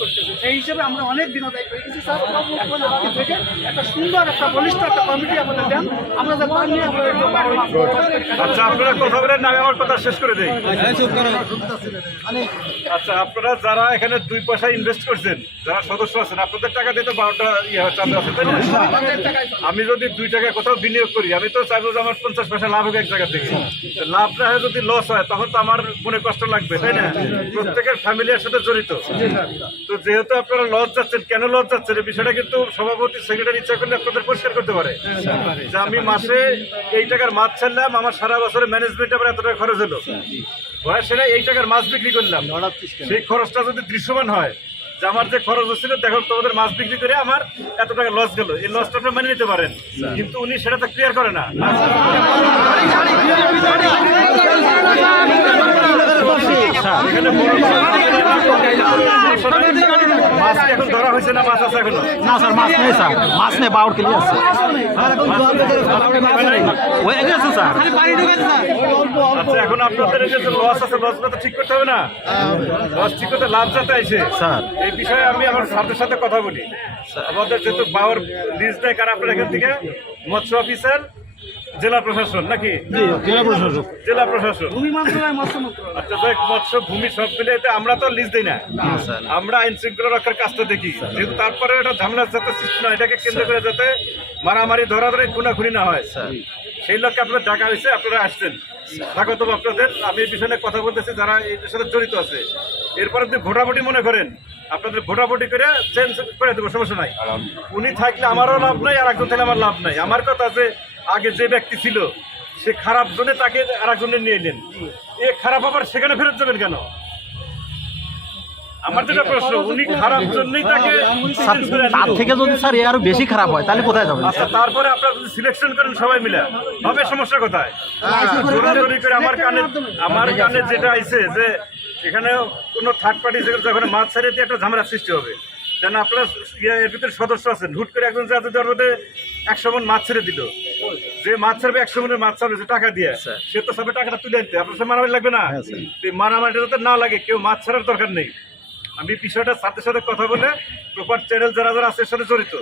করতেছে। সেই হিসেবে আমরা অনেক দিন দায়ী গেছি স্যার এখন থেকে একটা সুন্দর একটা বলিষ্ঠ একটা কমিটি আমাদের দেন। আমরা যে তার নিয়ে আচ্ছা আপনারা কথা বলেন আমি আমার কথা শেষ করে দেই। আচ্ছা আপনারা যারা এখানে দুই পয়সা ইনভেস্ট করছেন যারা সদস্য আছেন আপনাদের টাকা দিয়ে তো বারোটা ইয়ে চাঁদা আছে তাই না? আমি যদি দুই টাকা কোথাও বিনিয়োগ করি আমি তো চাইব যে আমার পঞ্চাশ পয়সা লাভ হোক এক জায়গা থেকে। লাভটা হয় যদি লস হয় তখন তো আমার মনে কষ্ট লাগবে তাই না? প্রত্যেকের ফ্যামিলির সাথে জড়িত। তো যেহেতু আপনারা লস যাচ্ছেন, কেন লস যাচ্ছেন? এই বিষয়টা কিন্তু সভাপতি সেক্রেটারি ইচ্ছা করলে আপনাদের পরিষ্কার করতে পারে। যে আমি মাসে এই টাকার মাছ ছাড়লাম, আমার সারা বছরের ম্যানেজমেন্ট আবার এত টাকা খরচ হলো। সেটা এই টাকার মাছ বিক্রি করলাম। সেই খরচটা যদি দৃশ্যমান হয়, যে আমার যে খরচ হচ্ছিল, দেখো তোমাদের মাছ বিক্রি করে আমার এত টাকা লস গেল। এই লসটা আপনি মেনে নিতে পারেন। কিন্তু উনি সেটা তো ক্লিয়ার করে না এখানে বড় মাছ কি এখন ধরা হয়েছে না আছে স্যার মাছ নেই স্যার মাছ নেই বাউট কেলি আছে এখন আপনাদের লস আছে লসগুলো তো ঠিক করতে হবে না লস ঠিক করতে লাভ যাতে আইছে স্যার। এই বিষয়ে আমি আমার স্যারদের সাথে কথা বলি আমাদের যেহেতু পাওয়ার লিজ দেয় কারা আপনার এখান থেকে মৎস্য অফিসার জেলা প্রশাসন নাকি? জেলা প্রশাসক। জেলা প্রশাসন। ভূমি মন্ত্রণালয় মৎস্য মন্ত্রণালয়। আচ্ছা দেখ মৎস্য ভূমি সব মিলে এতে আমরা তো লিজ দিই না। আমরা আইন শৃঙ্খলা রক্ষার কাজটা দেখি। যেহেতু তারপরে এটা ঝামেলা যাতে সৃষ্টি না এটাকে কেন্দ্র করে যাতে মারামারি ধরাধরি খুনাখুনি না হয়। সেই লক্ষ্যে আপনার ডাকা হয়েছে আপনারা আসছেন। স্বাগত আপনাদের। আমি এই বিষয়ে কথা বলতেছি যারা এই সাথে জড়িত আছে। এরপরে যদি ভোটাভুটি মনে করেন আপনাদের ভোটাভুটি করে চেঞ্জ করে দেবো সমস্যা নাই। উনি থাকলে আমারও লাভ নাই আর একজন থাকলে আমার লাভ নাই। আমার কথা যে আগে যে ব্যক্তি ছিল সে খারাপ জন্য তাকে আর একজনের নিয়ে এলেন। এ খারাপ আবার সেখানে ফেরত যাবেন কেন? আমার যেটা প্রশ্ন উনি খারাপ জন্যই তাকে স্যার change করে তার থেকে যদি স্যার এ আরও বেশি খারাপ হয় তাহলে কোথায় যাবেন? আচ্ছা তারপরে আপনারা যদি সিলেকশন করেন সবাই মিলে হবে সমস্যা কোথায়? জোরাজোরি করে আমার কানে আমার কানে যেটা আইছে যে এখানে কোনো থার্ড পার্টি যখন মাছ ছাড়িয়ে দিয়ে একটা ঝামেলা সৃষ্টি হবে। যেন আপনার ইয়ে এর ভিতরে সদস্য আছেন। হুট করে একজন যাতে যার মধ্যে একশো মন মাছ ছেড়ে দিল। যে মাছ ছাড়বে একশো মনের মাছ ছাড়বে যে টাকা দিয়ে সে তো সবাই টাকাটা তুলে আনতে। আপনার সাথে মারামারি লাগবে না? এই মারামারিটা যাতে না লাগে কেউ মাছ ছাড়ার দরকার নেই। আমি বিষয়টা সাথে সাথে কথা বলে প্রপার চ্যানেল যারা যারা আছে সাথে জড়িত।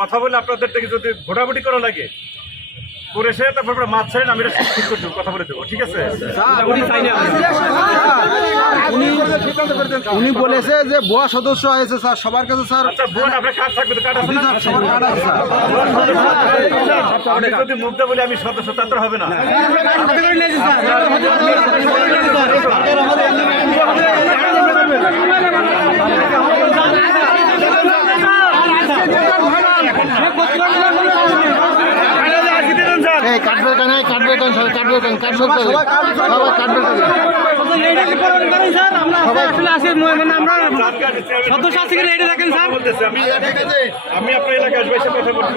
কথা বলে আপনাদের থেকে যদি ভোটাভুটি করা লাগে করে সে তারপর মাছ ছাড়েন আমি এটা ঠিক করে দেবো কথা বলে দেবো ঠিক আছে? উনি উনি বলেছে যে বোয়া সদস্য হয়েছে স্যার সবার কাছে স্যার। আচ্ছা বোন থাকবে তো কার্ড আছে না? সবার কার্ড আছে স্যার। আমি যদি দিয়ে বলি আমি সদস্য তা তো হবে না। এই কাটবে কেন? কাটবে কেন? কাটবে কেন? কাটবে সবাই কাটবে কেন? সদস্য আছে কিনা এটা দেখেন স্যার আমি আমি আপনার এলাকায় আসব এসে কথা বলতে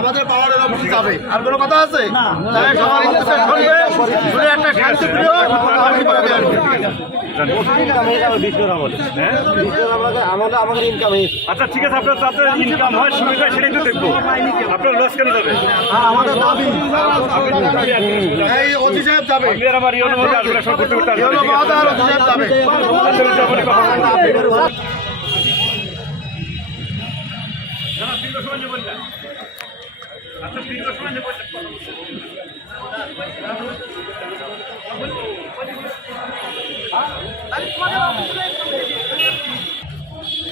আমাদের পাওয়ারের অফিসে যাবে আর কোনো কথা আছে তাহলে সবার ইচ্ছা শুনবে শুনে একটা শান্তিপ্রিয় কমিটি বানাবে আর কি। আচ্ছা ঠিক আছে আপনার যাতে ইনকাম হয় সুবিধা সেটাই তো দেখব আপনার লস কেন যাবে আমাদের দাবি এই অতি সাহেব যাবে আসবে সব করতে করতে আচ্ছা। আচ্ছা, না।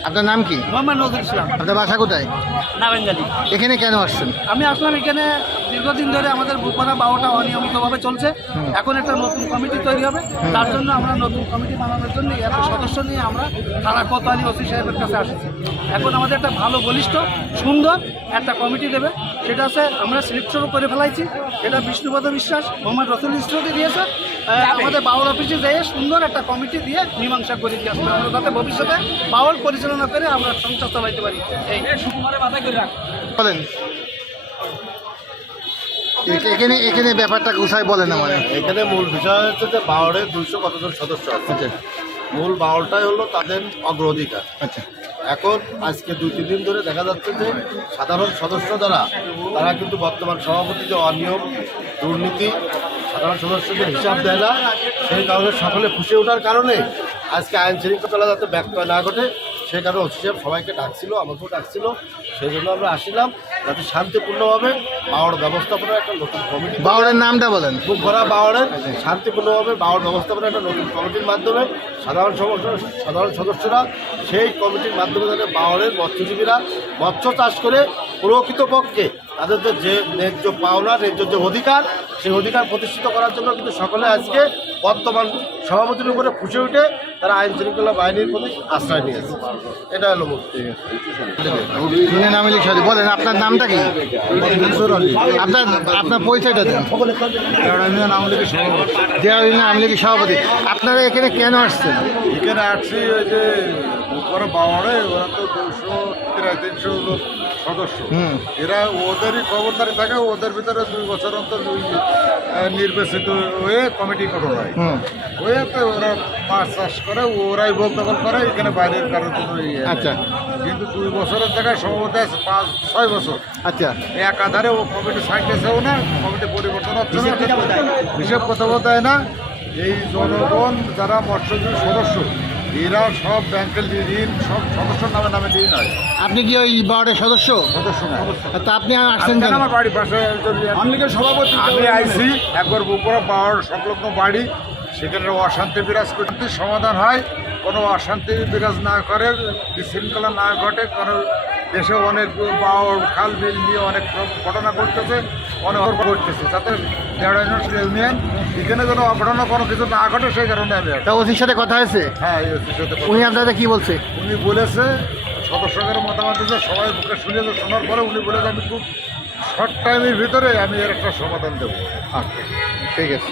আপনার নাম কি? মোহাম্মদ নজরুল ইসলাম। আপনার বাসা কোথায়? নারায়ণগালি এখানে কেন আসছেন? আমি আসলাম এখানে দীর্ঘদিন ধরে আমাদের বুপারা বারোটা অনিয়মিতভাবে চলছে। এখন একটা নতুন কমিটি তৈরি হবে। তার জন্য আমরা নতুন কমিটি বানানোর জন্য একটা সদস্য নিয়ে আমরা থানা কোতোয়ালি ওসি সাহেবের কাছে আসছি। এখন আমাদের একটা ভালো বলিষ্ঠ সুন্দর একটা কমিটি দেবে। সেটা হচ্ছে আমরা সিলেকশনও করে ফেলাইছি। এটা বিষ্ণুপদ বিশ্বাস মোহাম্মদ রসুল ইসলামকে দিয়েছে। আমাদের বাউল অফিসে যেয়ে সুন্দর একটা কমিটি দিয়ে মীমাংসা করে দিয়ে আসবে। আমরা যাতে ভবিষ্যতে বাউল পরিচালনা করে আমরা সংসার চালাইতে পারি। এই। সুকুমারে মাথায় করে রাখ। বলেন। এখানে এখানে ব্যাপারটা কোথায় বলেন আমার এখানে মূল বিষয় হচ্ছে যে বাউরে দুইশো কতজন সদস্য আছে। আচ্ছা। মূল বাউলটাই হলো তাদের অগ্রাধিকার। আচ্ছা। এখন আজকে দুই তিন দিন ধরে দেখা যাচ্ছে যে সাধারণ সদস্য যারা তারা কিন্তু বর্তমান সভাপতি যে অনিয়ম দুর্নীতি সাধারণ সদস্যদের হিসাব দেয় না সেই কারণে সকলে খুশি ওঠার কারণে আজকে আইন শৃঙ্খলা যাতে ব্যক্তয় না ঘটে সে কারণে ওসি সাহেব সবাইকে ডাকছিল আমাকেও ডাকছিল। সেই জন্য আমরা আসছিলাম যাতে শান্তিপূর্ণভাবে বাওয়ার ব্যবস্থাপনার একটা নতুন কমিটি বাউরের নামটা বলেন। বুক ভরা বাওয়ারের শান্তিপূর্ণভাবে বাওয়ার ব্যবস্থাপনার একটা নতুন কমিটির মাধ্যমে সাধারণ সাধারণ সদস্যরা সেই কমিটির মাধ্যমে যাতে বাওয়ারের মৎস্যজীবীরা মৎস্য চাষ করে প্রকৃতপক্ষে তাদের যে- যে ন্যায্য পাওনা ন্যায্য যে অধিকার সেই অধিকার প্রতিষ্ঠিত করার জন্য কিন্তু সকলে আজকে বর্তমান সভাপতির উপরে ফুসে উঠে তারা আইন শৃঙ্খলা বাহিনীর প্রতি আশ্রয় নিয়েছে। এটা হলো মুক্তি ইউনিয়ন আওয়ামী বলেন আপনার নামটা কি? আপনার আপনার পরিচয়টা দেন। ইউনিয়ন আওয়ামী লীগের সভাপতি। দেওয়া ইউনিয়ন আওয়ামী সভাপতি আপনারা এখানে কেন আসছেন? এখানে আসছি ওই যে উপরে বাওয়ারে ওরা তো দুশো প্রায় তিনশো লোক সদস্য। এরা ওদেরই খবরদারি থাকে ওদের ভিতরে দুই বছর অন্তর নির্বাচিত হয়ে কমিটি গঠন হয়। হুম। হয়ে তো ওরা মাছ চাষ করে ওরাই বলতবল করে এখানে বাইরের কারোর কোনো ইয়ে আচ্ছা। কিন্তু দুই বছরের জায়গায় সম্ভবত আছে পাঁচ ছয় বছর। আচ্ছা। একাধারে ও কমিটি সাইটেছেও না কমিটি পরিবর্তন হচ্ছে না। হিসেব বোধ হয় না? এই জনগণ যারা মৎস্যজীবী সদস্য এরা সব ব্যাংকের ঋণ সব সদস্যর নামে নামে ঋণ হয়। আপনি কি ওই বোর্ডের সদস্য? সদস্য না তা আপনি আসছেন কেন? আমার বাড়ি পাশে আমলিগের সভাপতি আমি আইসি একবার বুকুরা পাওয়ার সংলগ্ন বাড়ি সেখানে অশান্তি বিরাজ করতে সমাধান হয়। কোনো অশান্তি বিরাজ না করে বিশৃঙ্খলা না ঘটে কোনো দেশে অনেক খাল বিল নিয়ে অনেক ঘটনা ঘটতেছে অনেক ঘটতেছে। যাতে দেড় ইউনিয়ন এখানে যেন অঘটনা কোনো কিছু না ঘটে সেই কারণে আমি। তা ওসির সাথে কথা হয়েছে? হ্যাঁ হচ্ছে সাথে উনি আপনাদের কি বলছে? উনি বলেছে সদস্যদের মতামত দিয়েছে সবাই মুখে শুনেছে শোনার পরে উনি বলেছে আমি খুব শর্ট টাইমের ভিতরে আমি এর একটা সমাধান দেবো। আচ্ছা ঠিক আছে।